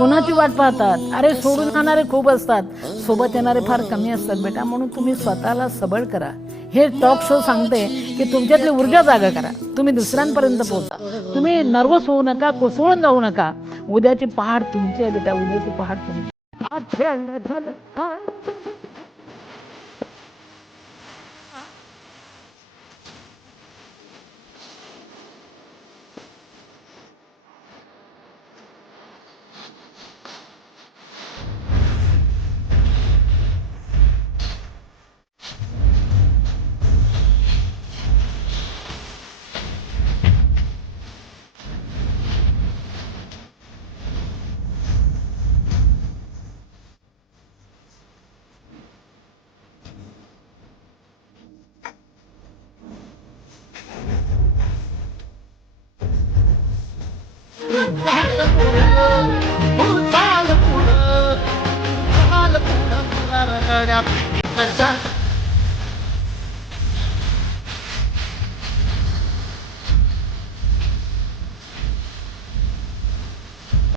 कोणाची वाट पाहतात? अरे सोडून जाणारे खूप असतात, सोबत येणारे फार कमी असतात बेटा. म्हणून तुम्ही स्वतःला सबळ करा. हे टॉक शो सांगते की तुमच्यातली ऊर्जा जागा करा, तुम्ही दुसऱ्यांपर्यंत पोहोचा. तुम्ही नर्वस होऊ नका, कोसळून जाऊ नका. उद्याची पहाट तुमची आहे बेटा, उद्याची पहाट तुमची. Who's